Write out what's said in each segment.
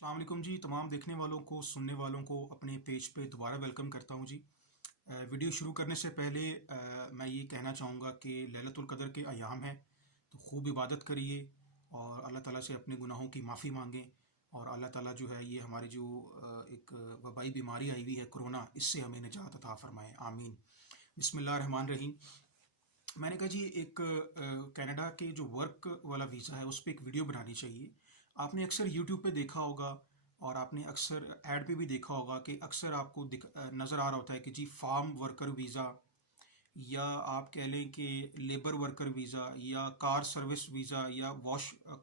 अस्सलाम वालेकुम जी। तमाम देखने वालों को, सुनने वालों को अपने पेज पे दोबारा वेलकम करता हूँ जी। वीडियो शुरू करने से पहले मैं ये कहना चाहूँगा कि लैलतुल क़द्र के अयाम हैं, तो खूब इबादत करिए और अल्लाह ताला से अपने गुनाहों की माफ़ी मांगें। और अल्लाह ताला जो है ये हमारी जो एक वबाई बीमारी आई हुई है कोरोना, इससे हमें निजात अता फ़रमाए, आमीन। बिस्मिल्लाह रहमान रहीम। मैंने कहा जी एक कनाडा के जो वर्क वाला वीज़ा है उस पर एक वीडियो बनानी चाहिए। आपने अक्सर यूट्यूब पे देखा होगा और आपने अक्सर ऐड पे भी देखा होगा कि अक्सर आपको नज़र आ रहा होता है कि जी फार्म वर्कर वीज़ा, या आप कह लें कि लेबर वर्कर वीज़ा, या कार सर्विस वीज़ा, या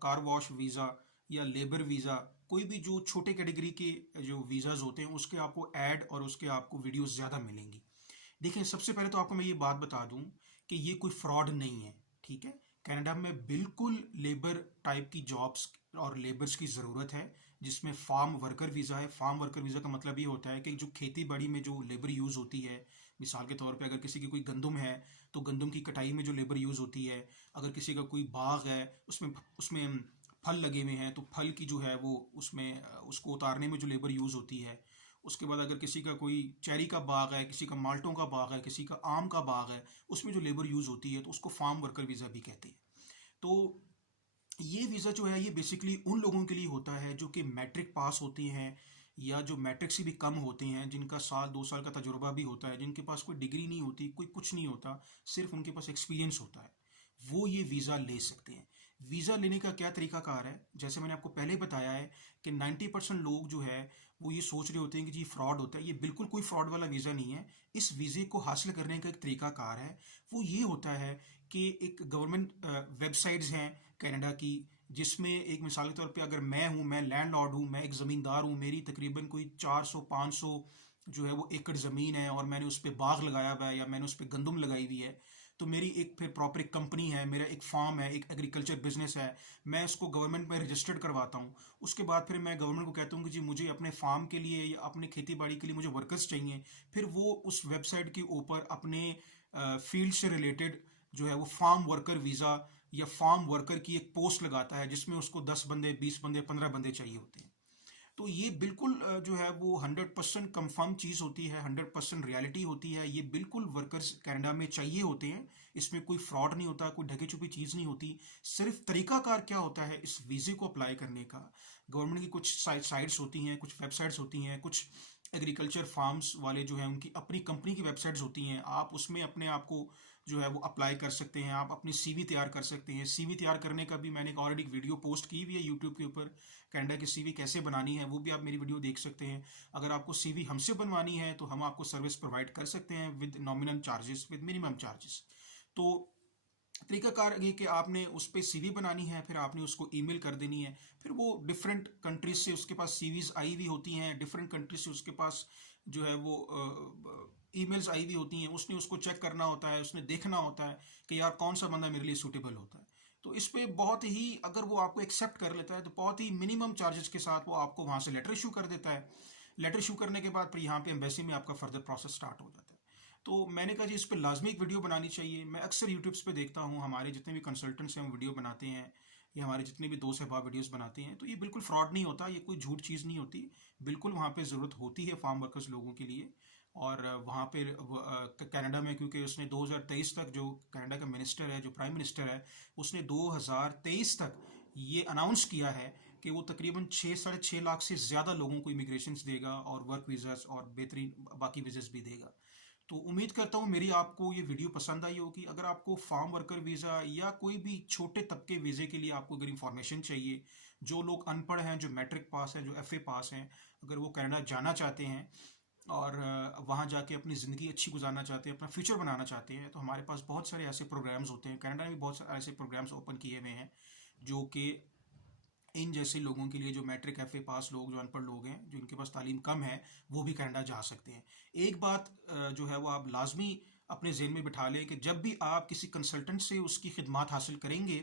कार वॉश वीज़ा, या लेबर वीज़ा, कोई भी जो छोटे कैटेगरी के जो वीज़ाज़ होते हैं उसके आपको ऐड और उसके आपको वीडियोस ज़्यादा मिलेंगी। देखिए, सबसे पहले तो आपको मैं ये बात बता दूं कि ये कोई फ्रॉड नहीं है, ठीक है। कनाडा में बिल्कुल लेबर टाइप की जॉब्स और लेबर्स की ज़रूरत है, जिसमें फार्म वर्कर वीज़ा है। फार्म वर्कर वीज़ा का मतलब ये होता है कि जो खेती बाड़ी में जो लेबर यूज़ होती है, मिसाल के तौर पे अगर किसी की कोई गंदम है तो गंदम की कटाई में जो लेबर यूज़ होती है, अगर किसी का कोई बाग है उसमें उसमें फल लगे हुए हैं तो फल की जो है वो उसमें उसको उतारने में जो लेबर यूज़ होती है। उसके बाद अगर किसी का कोई चेरी का बाग है, किसी का माल्टों का बाग है, किसी का आम का बाग है, उसमें जो लेबर यूज़ होती है तो उसको फार्म वर्कर वीज़ा भी कहते हैं। तो ये वीज़ा जो है ये बेसिकली उन लोगों के लिए होता है जो कि मैट्रिक पास होते हैं, या जो मैट्रिक से भी कम होते हैं, जिनका साल 2 साल का तजुर्बा भी होता है, जिनके पास कोई डिग्री नहीं होती, कोई कुछ नहीं होता, सिर्फ उनके पास एक्सपीरियंस होता है, वो ये वीज़ा ले सकते हैं। वीज़ा लेने का क्या तरीकाकार है, जैसे मैंने आपको पहले बताया है कि 90% लोग जो है वो ये सोच रहे होते हैं कि जी फ्रॉड होता है। ये बिल्कुल कोई फ्रॉड वाला वीज़ा नहीं है। इस वीज़े को हासिल करने का एक तरीकाकार है, वो ये होता है कि एक गवर्नमेंट वेबसाइट्स हैं कनाडा की, जिसमें एक मिसाल के तौर पे अगर मैं हूँ, मैं लैंडलॉर्ड हूँ, मैं एक ज़मींदार हूँ, मेरी तकरीबन कोई 400-500 जो है वो एकड़ ज़मीन है और मैंने उस पर बाग लगाया हुआ है या मैंने उस पर गंदम लगाई हुई है, तो मेरी एक फिर प्रॉपर एक कंपनी है, मेरा एक फार्म है, एक एग्रीकल्चर बिजनेस है, मैं इसको गवर्नमेंट में रजिस्टर्ड करवाता हूँ। उसके बाद फिर मैं गवर्नमेंट को कहता हूँ कि जी मुझे अपने फार्म के लिए या अपने खेती बाड़ी के लिए मुझे वर्कर्स चाहिए। फिर वो उस वेबसाइट के ऊपर अपने फील्ड से रिलेटेड जो है वो फार्म वर्कर वीज़ा या फार्म वर्कर की एक पोस्ट लगाता है, जिसमें उसको 10 बंदे, 20 बंदे, 15 बंदे चाहिए होते हैं। तो ये बिल्कुल जो है वो 100% कंफर्म चीज़ होती है, 100% रियलिटी होती है। ये बिल्कुल वर्कर्स कनाडा में चाहिए होते हैं। इसमें कोई फ्रॉड नहीं होता, कोई ढकी छुपी चीज़ नहीं होती। सिर्फ तरीकाकार क्या होता है इस वीज़े को अप्लाई करने का, गवर्नमेंट की कुछ साइट्स होती हैं, कुछ वेबसाइट्स होती हैं, कुछ एग्रीकल्चर फार्म्स वाले जो हैं उनकी अपनी कंपनी की वेबसाइट्स होती हैं। आप उसमें अपने आप को जो है वो अप्लाई कर सकते हैं, आप अपनी सीवी तैयार कर सकते हैं। सीवी तैयार करने का भी मैंने एक ऑलरेडी वीडियो पोस्ट की हुई है यूट्यूब के ऊपर, कनाडा की सीवी कैसे बनानी है, वो भी आप मेरी वीडियो देख सकते हैं। अगर आपको सीवी हमसे बनवानी है तो हम आपको सर्विस प्रोवाइड कर सकते हैं with nominal charges, with minimum charges. तो तरीकाकार ये कि आपने उस पर सीवी बनानी है, फिर आपने उसको ईमेल कर देनी है। फिर वो डिफरेंट कंट्रीज से उसके पास सीवीज आई हुई होती हैं, डिफरेंट कंट्रीज से उसके पास जो है वो ईमेल्स आई हुई होती हैं। उसने उसको चेक करना होता है, उसने देखना होता है कि यार कौन सा बंदा मेरे लिए सूटेबल होता है। तो इस पे बहुत ही, अगर वो आपको एक्सेप्ट कर लेता है तो बहुत ही मिनिमम चार्जेस के साथ वो आपको वहाँ से लेटर इशू कर देता है। लेटर इशू करने के बाद फिर यहाँ पे एम्बेसी में आपका फर्दर प्रोसेस स्टार्ट हो जाता है। तो मैंने कहा जी इस पर लाजमी एक वीडियो बनानी चाहिए। मैं अक्सर यूट्यूब्स पे देखता हूँ, हमारे जितने भी कंसल्टेंट्स हैं वो वीडियो बनाते हैं, या हमारे जितने भी दोस्त अहबाब वीडियोस बनाते हैं, तो ये बिल्कुल फ्रॉड नहीं होता, ये कोई झूठ चीज़ नहीं होती। बिल्कुल वहाँ पे ज़रूरत होती है फार्म वर्कर्स लोगों के लिए। और वहाँ पे कनाडा में, क्योंकि उसने 2023 तक, जो कनाडा का मिनिस्टर है, जो प्राइम मिनिस्टर है, उसने 2023 तक ये अनाउंस किया है कि वो तकरीबन 6-6.5 लाख से ज़्यादा लोगों को इमिग्रेशन देगा और वर्क वीज़ास और बेहतरीन बाकी वीज़ास भी देगा। तो उम्मीद करता हूँ मेरी आपको ये वीडियो पसंद आई होगी। अगर आपको फार्म वर्कर वीज़ा या कोई भी छोटे तबके वीज़े के लिए आपको अगर इंफॉर्मेशन चाहिए, जो लोग अनपढ़ हैं, जो मैट्रिक पास हैं, जो एफए पास हैं, अगर वो कनाडा जाना चाहते हैं और वहाँ जाके अपनी ज़िंदगी अच्छी गुजारना चाहते हैं, अपना फ्यूचर बनाना चाहते हैं, तो हमारे पास बहुत सारे ऐसे प्रोग्राम्स होते हैं। कनाडा में भी बहुत सारे ऐसे प्रोग्राम्स ओपन किए हुए हैं जो कि इन जैसे लोगों के लिए, जो मैट्रिक एफए पास लोग, जो अनपढ़ लोग हैं, जो इनके पास तालीम कम है, वो भी कनाडा जा सकते हैं। एक बात जो है वो आप लाजमी अपने जहन में बिठा लें कि जब भी आप किसी कंसल्टेंट से उसकी खिदमात हासिल करेंगे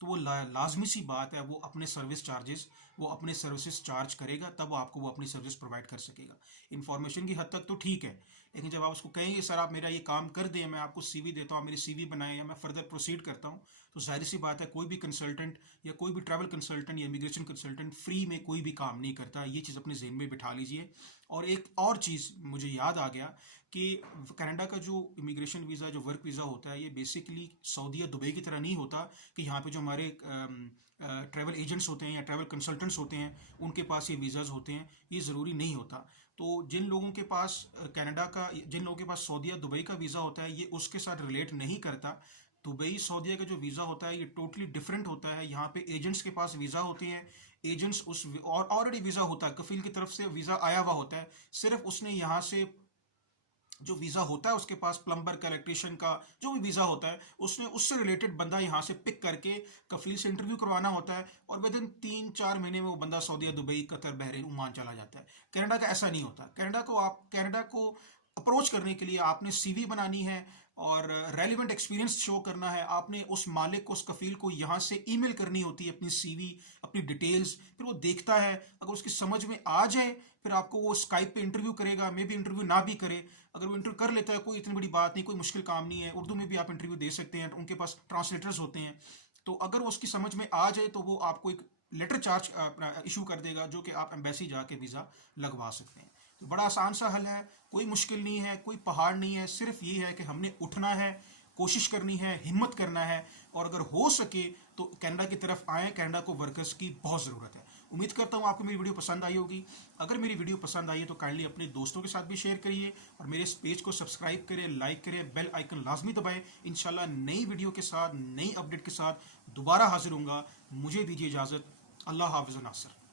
तो वो लाजमी सी बात है वो अपने सर्विस चार्जेस वो अपने सर्विसेज चार्ज करेगा, तब आपको वो अपनी सर्विस प्रोवाइड कर सकेगा। इन्फॉर्मेशन की हद तक तो ठीक है, लेकिन जब आप उसको कहेंगे सर आप मेरा ये काम कर दें, मैं आपको सीवी देता हूँ, मेरी सीवी बनाएं या मैं फर्दर प्रोसीड करता हूँ, तो जाहिर सी बात है कोई भी कंसल्टेंट या कोई भी ट्रैवल कंसल्टेंट या इमिग्रेशन कंसल्टेंट फ्री में कोई भी काम नहीं करता। ये चीज़ अपने जहन में बिठा लीजिए। और एक और चीज़ मुझे याद आ गया कि कनाडा का जो इमिग्रेशन वीज़ा, जो वर्क वीज़ा होता है, ये बेसिकली सऊदी या दुबई की तरह नहीं होता कि यहाँ पे जो हमारे ट्रैवल एजेंट्स होते हैं या ट्रैवल कंसल्टेंट्स होते हैं उनके पास ये वीज़ाज़ होते हैं। ये ज़रूरी नहीं होता। तो जिन लोगों के पास कनाडा का, जिन लोगों के पास सऊदी या दुबई का वीज़ा होता है, ये उसके साथ रिलेट नहीं करता। दुबई सऊदीया का जो वीज़ा होता है ये टोटली डिफरेंट होता है। यहाँ पे एजेंट्स के पास वीज़ा होते हैं, एजेंट्स उस और ऑलरेडी वीज़ा होता है, कफील की तरफ से वीज़ा आया हुआ होता है, सिर्फ उसने यहाँ से जो वीज़ा होता है उसके पास, प्लम्बर का, इलेक्ट्रिशियन का, जो भी वीज़ा होता है, उसने उससे रिलेटेड बंदा यहाँ से पिक करके कफील से इंटरव्यू करवाना होता है और विद इन 3-4 महीने में वो बंदा Saudi, Dubai, Qatar, Bahrain, Oman चला जाता है। कनाडा का ऐसा नहीं होता। कनाडा को अप्रोच करने के लिए आपने सीवी बनानी है और रेलिवेंट एक्सपीरियंस शो करना है। आपने उस मालिक को, उस कफील को यहाँ से ईमेल करनी होती है अपनी सीवी, अपनी डिटेल्स, फिर वो देखता है, अगर उसकी समझ में आ जाए फिर आपको वो स्काइप पे इंटरव्यू करेगा। मे भी इंटरव्यू ना भी करे, अगर वो इंटरव्यू कर लेता है कोई इतनी बड़ी बात नहीं, कोई मुश्किल काम नहीं है, उर्दू में भी आप इंटरव्यू दे सकते हैं, उनके पास ट्रांसलेटर्स होते हैं। तो अगर वो उसकी समझ में आ जाए तो वो आपको एक लेटर चार्ज इशू कर देगा, जो कि आप एम्बेसी जाके वीज़ा लगवा सकते हैं। तो बड़ा आसान सा हल है, कोई मुश्किल नहीं है, कोई पहाड़ नहीं है, सिर्फ ये है कि हमने उठना है, कोशिश करनी है, हिम्मत करना है, और अगर हो सके तो कनाडा की तरफ आएँ। कनाडा को वर्कर्स की बहुत ज़रूरत है। उम्मीद करता हूँ आपको मेरी वीडियो पसंद आई होगी। अगर मेरी वीडियो पसंद आई है तो काइंडली अपने दोस्तों के साथ भी शेयर करिए और मेरे इस पेज को सब्सक्राइब करें, लाइक करें, बेल आइकन लाजमी दबाएं। इंशाल्लाह नई वीडियो के साथ, नई अपडेट के साथ दोबारा हाजिर होऊंगा। मुझे दीजिए इजाज़त। अल्लाह हाफ़िज़ नासर।